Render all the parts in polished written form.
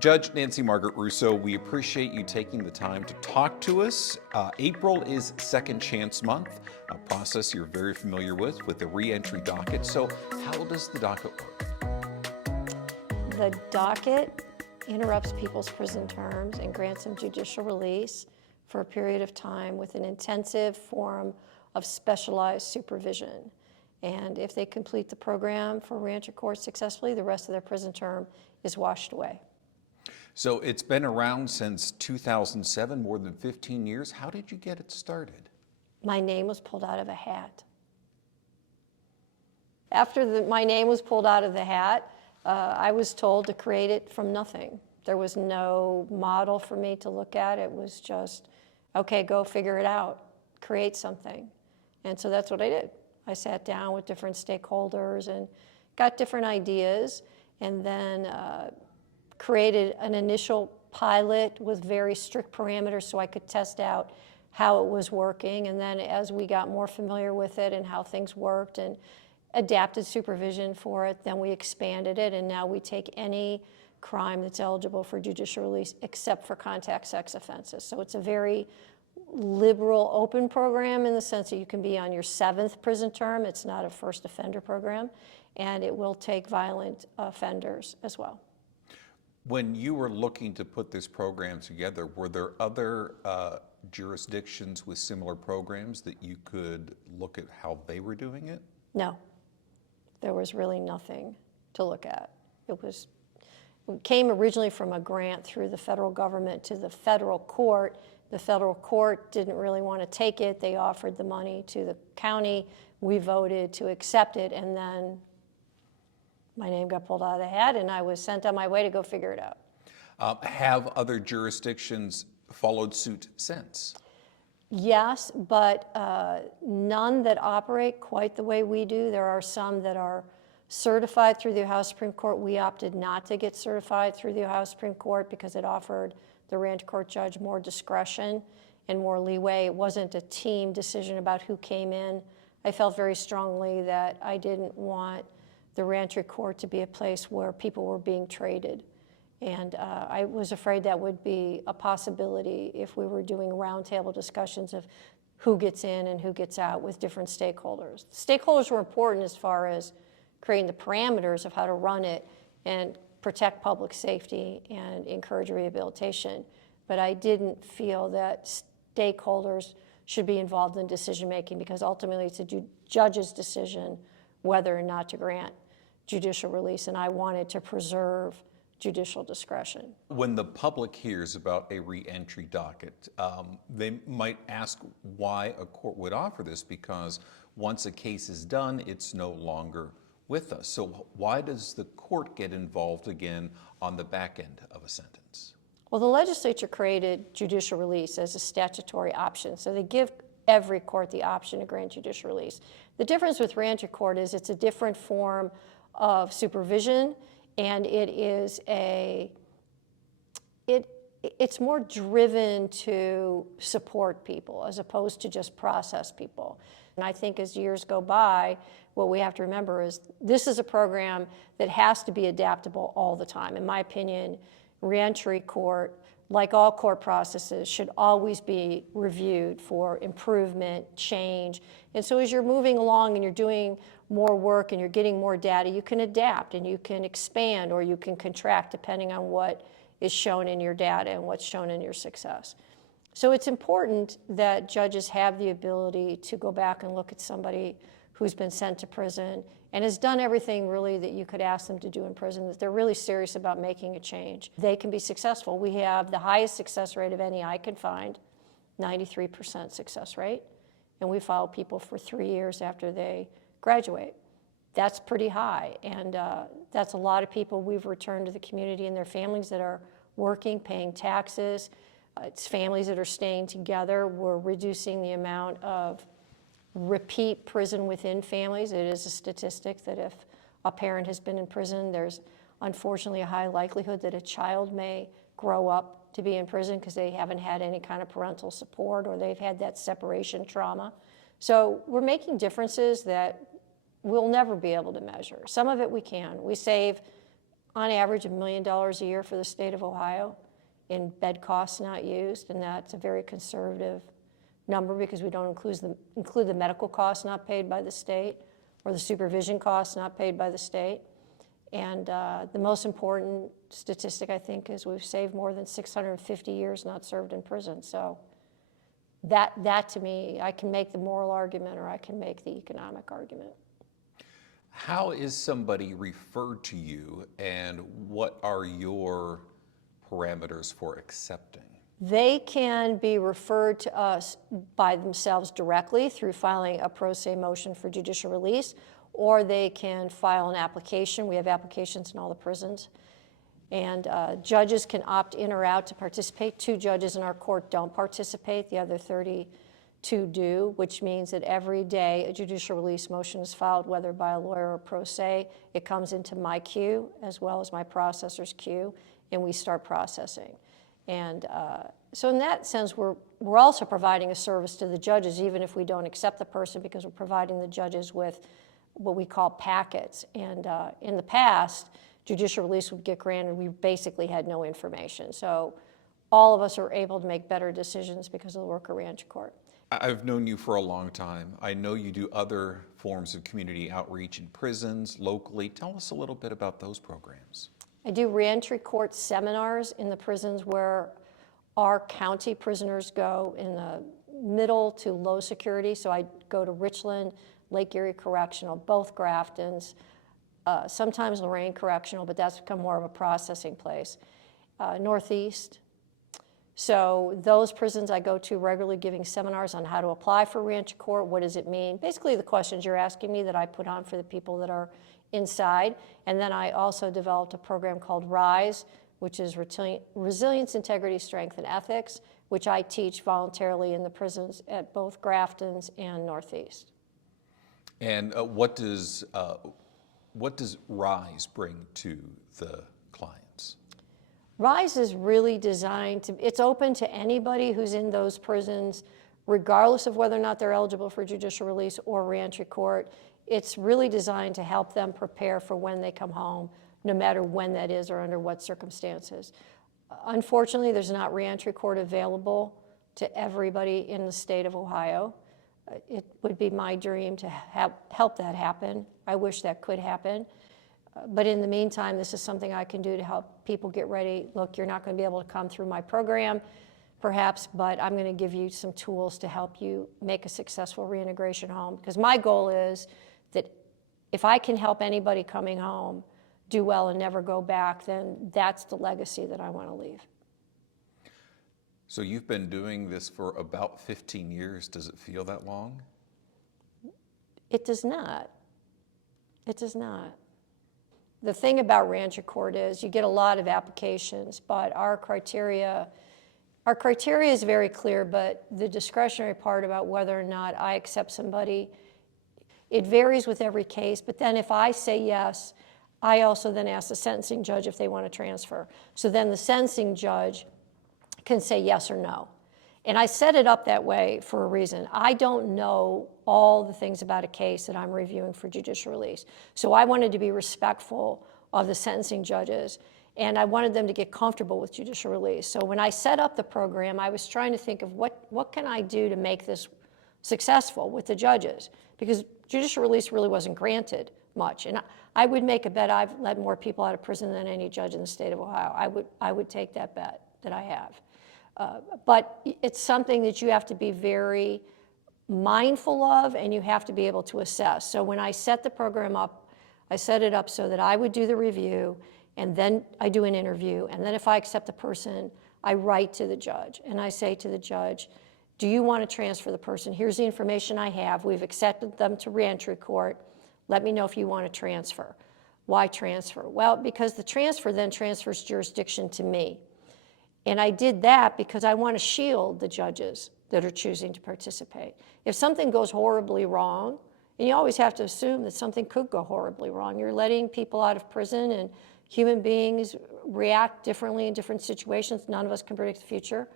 Judge Nancy Margaret Russo, we appreciate you taking the time to talk to us. April is Second Chance Month, a process you're very familiar with the reentry docket. So how does the docket work? The docket interrupts people's prison terms and grants them judicial release for a period of time with an intensive form of specialized supervision. And if they complete the program for reentry court successfully, the rest of their prison term is washed away. So it's been around since 2007, more than 15 years. How did you get it started? My name was pulled out of a hat. After my name was pulled out of the hat, I was told to create it from nothing. There was no model for me to look at. It was just, okay, go figure it out, create something. And so that's what I did. I sat down with different stakeholders and got different ideas, and then created an initial pilot with very strict parameters so I could test out how it was working. And then as we got more familiar with it and how things worked and adapted supervision for it, then we expanded it, and now we take any crime that's eligible for judicial release except for contact sex offenses. So it's a very liberal, open program in the sense that you can be on your 7th prison term. It's not a first offender program, and it will take violent offenders as well. When you were looking to put this program together, were there other jurisdictions with similar programs that you could look at how they were doing it? No, there was really nothing to look at. It came originally from a grant through the federal government to the federal court. The federal court didn't really want to take it. They offered the money to the county. We voted to accept it, and then my name got pulled out of the hat, and I was sent on my way to go figure it out. Have other jurisdictions followed suit since? Yes, but none that operate quite the way we do. There are some that are certified through the Ohio Supreme Court. We opted not to get certified through the Ohio Supreme Court because it offered the reentry court judge more discretion and more leeway. It wasn't a team decision about who came in. I felt very strongly that I didn't want the reentry court to be a place where people were being traded. And I was afraid that would be a possibility if we were doing roundtable discussions of who gets in and who gets out with different stakeholders. Stakeholders were important as far as creating the parameters of how to run it and protect public safety and encourage rehabilitation. But I didn't feel that stakeholders should be involved in decision-making because ultimately it's a judge's decision whether or not to grant judicial release, and I wanted to preserve judicial discretion. When the public hears about a reentry docket, they might ask why a court would offer this, because once a case is done, it's no longer with us. So why does the court get involved again on the back end of a sentence? Well, the legislature created judicial release as a statutory option, so they give every court the option to grant judicial release. The difference with reentry court is it's a different form of supervision, and it's more driven to support people as opposed to just process people. And I think as years go by, what we have to remember is this is a program that has to be adaptable all the time. In my opinion, reentry court, like all court processes, should always be reviewed for improvement, change. And so as you're moving along and you're doing more work and you're getting more data, you can adapt and you can expand or you can contract depending on what is shown in your data and what's shown in your success. So it's important that judges have the ability to go back and look at somebody who's been sent to prison and has done everything really that you could ask them to do in prison, that they're really serious about making a change. They can be successful. We have the highest success rate of any I could find, 93% success rate, and we follow people for 3 years after they graduate. That's pretty high, and that's a lot of people we've returned to the community and their families that are working, paying taxes. It's families that are staying together. We're reducing the amount of repeat prison within families. It is a statistic that if a parent has been in prison, there's unfortunately a high likelihood that a child may grow up to be in prison because they haven't had any kind of parental support or they've had that separation trauma. So we're making differences that we'll never be able to measure. Some of it we can. We save on average, $1 million a year for the state of Ohio in bed costs not used, and that's a very conservative number because we don't include the medical costs not paid by the state or the supervision costs not paid by the state. And the most important statistic, I think, is we've saved more than 650 years not served in prison. So that to me, I can make the moral argument or I can make the economic argument. How is somebody referred to you, and what are your parameters for accepting? They can be referred to us by themselves directly through filing a pro se motion for judicial release, or they can file an application. We have applications in all the prisons. And judges can opt in or out to participate. 2 judges in our court don't participate. The other 32 do, which means that every day a judicial release motion is filed, whether by a lawyer or pro se. It comes into my queue as well as my processor's queue, and we start processing. And so in that sense, we're also providing a service to the judges, even if we don't accept the person, because we're providing the judges with what we call packets. And in the past, judicial release would get granted, we basically had no information. So all of us are able to make better decisions because of the work of reentry court. I've known you for a long time. I know you do other forms of community outreach in prisons, locally. Tell us a little bit about those programs. I do reentry court seminars in the prisons where our county prisoners go in the middle to low security. So I go to Richland, Lake Erie Correctional, both Graftons, sometimes Lorraine Correctional, but that's become more of a processing place. Northeast. So those prisons I go to regularly, giving seminars on how to apply for reentry court, what does it mean? Basically the questions you're asking me that I put on for the people that are inside. And then I also developed a program called RISE, which is Resilience, Integrity, Strength, and Ethics, which I teach voluntarily in the prisons at both Graftons and Northeast. And what does RISE bring to the clients? RISE is really designed to, it's open to anybody who's in those prisons, regardless of whether or not they're eligible for judicial release or reentry court. It's really designed to help them prepare for when they come home, no matter when that is or under what circumstances. Unfortunately, there's not reentry court available to everybody in the state of Ohio. It would be my dream to help that happen. I wish that could happen. But in the meantime, this is something I can do to help people get ready. Look, you're not going to be able to come through my program, perhaps, but I'm going to give you some tools to help you make a successful reintegration home. Because my goal is that if I can help anybody coming home do well and never go back, then that's the legacy that I want to leave. So you've been doing this for about 15 years. Does it feel that long? It does not. It does not. The thing about reentry court is you get a lot of applications, but our criteria is very clear, but the discretionary part about whether or not I accept somebody, it varies with every case. But then if I say yes, I also then ask the sentencing judge if they want to transfer. So then the sentencing judge can say yes or no. And I set it up that way for a reason. I don't know all the things about a case that I'm reviewing for judicial release. So I wanted to be respectful of the sentencing judges, and I wanted them to get comfortable with judicial release. So when I set up the program, I was trying to think of what can I do to make this successful with the judges? Because judicial release really wasn't granted much. And I would make a bet I've let more people out of prison than any judge in the state of Ohio. I would take that bet that I have. But it's something that you have to be very mindful of, and you have to be able to assess. So when I set the program up, I set it up so that I would do the review, and then I do an interview, and then if I accept the person, I write to the judge, and I say to the judge, do you want to transfer the person? Here's the information I have. We've accepted them to reentry court. Let me know if you want to transfer. Why transfer? Well, because the transfer then transfers jurisdiction to me. And I did that because I want to shield the judges that are choosing to participate. If something goes horribly wrong, and you always have to assume that something could go horribly wrong. You're letting people out of prison, and human beings react differently in different situations. None of us can predict the future.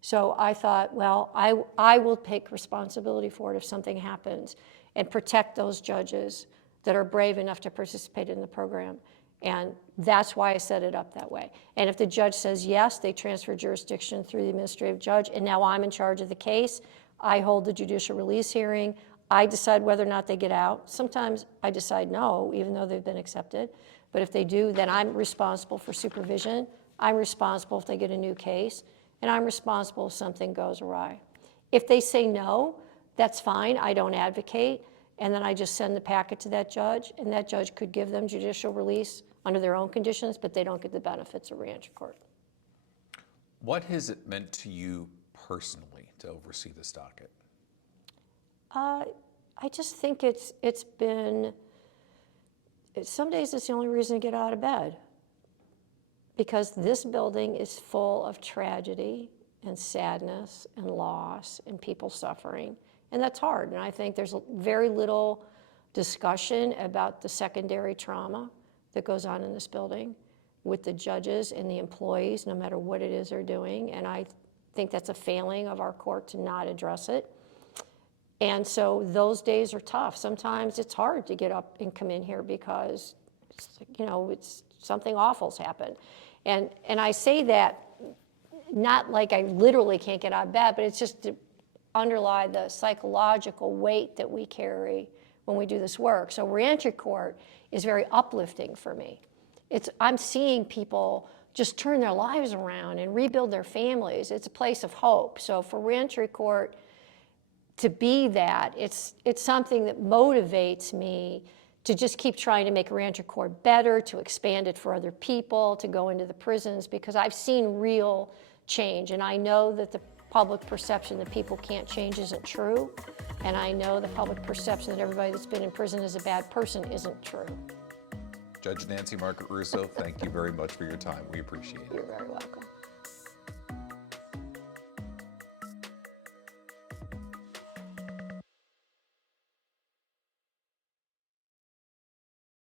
So I thought, well, I will take responsibility for it if something happens and protect those judges that are brave enough to participate in the program. And that's why I set it up that way. And if the judge says yes, they transfer jurisdiction through the administrative judge, and now I'm in charge of the case. I hold the judicial release hearing. I decide whether or not they get out. Sometimes I decide no, even though they've been accepted. But if they do, then I'm responsible for supervision. I'm responsible if they get a new case, and I'm responsible if something goes awry. If they say no, that's fine. I don't advocate, and then I just send the packet to that judge, and that judge could give them judicial release under their own conditions, but they don't get the benefits of reentry court. What has it meant to you personally to oversee this docket? I just think it's been, some days it's the only reason to get out of bed, because this building is full of tragedy and sadness and loss and people suffering, and that's hard. And I think there's very little discussion about the secondary trauma that goes on in this building with the judges and the employees, no matter what it is they're doing, and I think that's a failing of our court to not address it. And so those days are tough. Sometimes it's hard to get up and come in here because, it's something awful's happened. And I say that not like I literally can't get out of bed, but it's just to underlie the psychological weight that we carry when we do this work. So reentry court is very uplifting for me. I'm seeing people just turn their lives around and rebuild their families. It's a place of hope. So for reentry court to be that, it's something that motivates me to just keep trying to make reentry court better, to expand it for other people, to go into the prisons, because I've seen real change. And I know that the public perception that people can't change isn't true. And I know the public perception that everybody that's been in prison is a bad person isn't true. Judge Nancy Margaret Russo, thank you very much for your time. We appreciate it. You're very welcome.